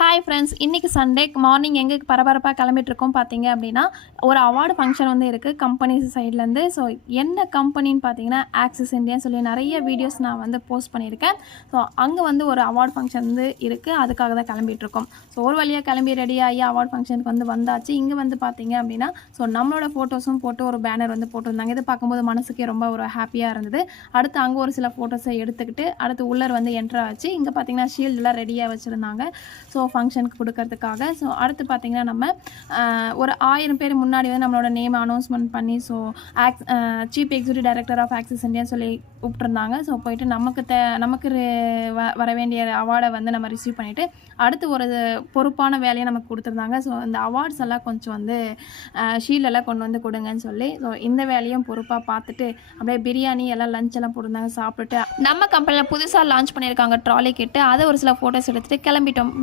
Hi friends, இன்றைக்கி Sunday morning எங்கே பரபரப்பாக கிளம்பிட்டுருக்கோம் பார்த்தீங்க அப்படின்னா, ஒரு அவார்டு ஃபங்க்ஷன் வந்து இருக்குது கம்பெனிஸ் சைட்லேருந்து. ஸோ என்ன கம்பெனின்னு பார்த்தீங்கன்னா ஆக்சிஸ் இந்தியான்னு சொல்லி நிறைய வீடியோஸ் நான் வந்து போஸ்ட் பண்ணியிருக்கேன். ஸோ அங்கே வந்து ஒரு அவார்டு ஃபங்க்ஷன் வந்து இருக்குது, அதுக்காக தான் கிளம்பிகிட்ருக்கோம். ஸோ ஒரு வழியாக கிளம்பி ரெடி ஆகி அவார்டு ஃபங்க்ஷனுக்கு வந்து வந்தாச்சு. இங்கே வந்து பார்த்தீங்க அப்படின்னா நம்மளோட ஃபோட்டோஸும் போட்டு ஒரு பேனர் வந்து போட்டிருந்தாங்க. இது பார்க்கும்போது மனசுக்கே ரொம்ப ஒரு ஹாப்பியாக இருந்தது. அடுத்து அங்கே ஒரு சில ஃபோட்டோஸை எடுத்துக்கிட்டு அடுத்து உள்ளர் வந்து என்ட்ரு ஆச்சு. இங்கே பார்த்தீங்கன்னா ஷீல்டெலாம் ரெடியாக வச்சுருந்தாங்க ஸோ ஃபங்க்ஷனுக்கு கொடுக்கறதுக்காக. ஸோ அடுத்து பார்த்திங்கன்னா நம்ம ஒரு 1000 பேர் முன்னாடி வந்து நம்மளோட நேம் அனௌன்ஸ்மெண்ட் பண்ணி so chief executive director of Axis இந்தியான்னு சொல்லி கூப்பிட்ருந்தாங்க. ஸோ போயிட்டு நமக்கு வர வேண்டிய அவார்டை வந்து நம்ம ரிசீவ் பண்ணிவிட்டு அடுத்து ஒரு பொறுப்பான வேலையை நமக்கு கொடுத்துருந்தாங்க. ஸோ இந்த அவார்ட்ஸ் எல்லாம் கொஞ்சம் வந்து ஷீலெல்லாம் கொண்டு வந்து கொடுங்கன்னு சொல்லி ஸோ இந்த வேலையும் பொறுப்பாக பார்த்துட்டு அப்படியே பிரியாணி எல்லாம் லஞ்ச் எல்லாம் போட்டிருந்தாங்க. சாப்பிட்டுட்டு நம்ம கம்பெனியில் புதுசாக லான்ச் பண்ணியிருக்காங்க ட்ராலி கிட்டு, அதை ஒரு சில ஃபோட்டோஸ் எடுத்துகிட்டு கிளம்பிட்டோம்.